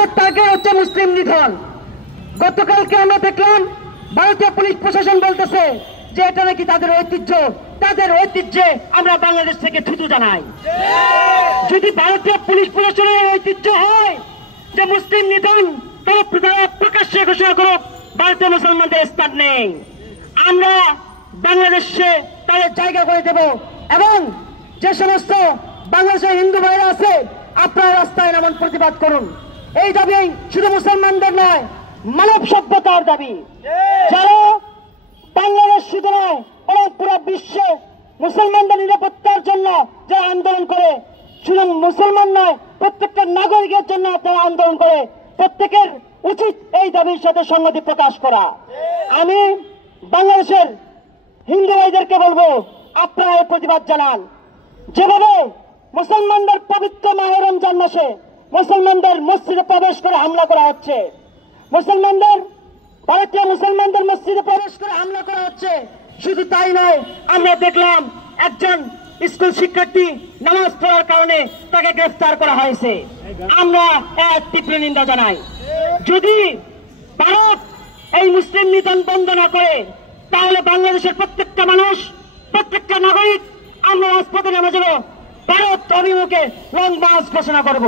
তাদের টার্গেট হচ্ছে মুসলিম নিধন। গতকালকে আমরা দেখলাম ভারতীয় পুলিশ প্রশাসন বলতেছে যে এটা নাকি তাদের ঐতিহ্য, তাদের ঐতিহ্যে আমরা বাংলাদেশ থেকে থুতু জানাই। যদি ভারতীয় পুলিশ প্রশাসনের ঐতিহ্য হয় যে মুসলিম নিধন, তারা প্রকাশ্যে ঘোষণা করুক ভারতীয় মুসলমানদের স্থান নেই, আমরা বাংলাদেশে তাদের জায়গা করে দেব। এবং যে সমস্ত বাংলাদেশের হিন্দু ভাইরা আছে, আপনারা রাস্তায় নামান, প্রতিবাদ করুন। এই দাবি শুধু মুসলমানদের নয়, মানব সভ্যতার দাবি। যারা বাংলাদেশ শুধু নয়, এবং পুরো বিশ্বে মুসলমানদের নিরাপত্তার জন্য যারা আন্দোলন করে, শুধু মুসলমান নয়, প্রত্যেকটা নাগরিকের জন্য যারা আন্দোলন করে, প্রত্যেকের উচিত এই দাবির সাথে সংহতি প্রকাশ করা। আমি বাংলাদেশের হিন্দু ভাইদেরকে বলবো, আপনারা এই প্রতিবাদ জানান। যেভাবে মুসলমানদের পবিত্র মাহে রমজান মাসে মুসলমানদের মসজিদে প্রবেশ করে হামলা করা হচ্ছে, ভারতীয় মুসলমানদের মসজিদে প্রবেশ করে হামলা করা হচ্ছে, শুধু তাই নয়, আমরা দেখলাম একজন স্কুল শিক্ষার্থী নামাজ পড়ার কারণে তাকে গ্রেফতার করা হয়েছে। আমরা এক তীব্র নিন্দা জানাই। যদি ভারত এই মুসলিম নিধন বন্ধ না করে, তাহলে বাংলাদেশের প্রত্যেকটা মানুষ, প্রত্যেকটা নাগরিক আমরা রাজপথে নেমে যাব, ভারত অভিমুখে লং মার্চ ঘোষণা করব।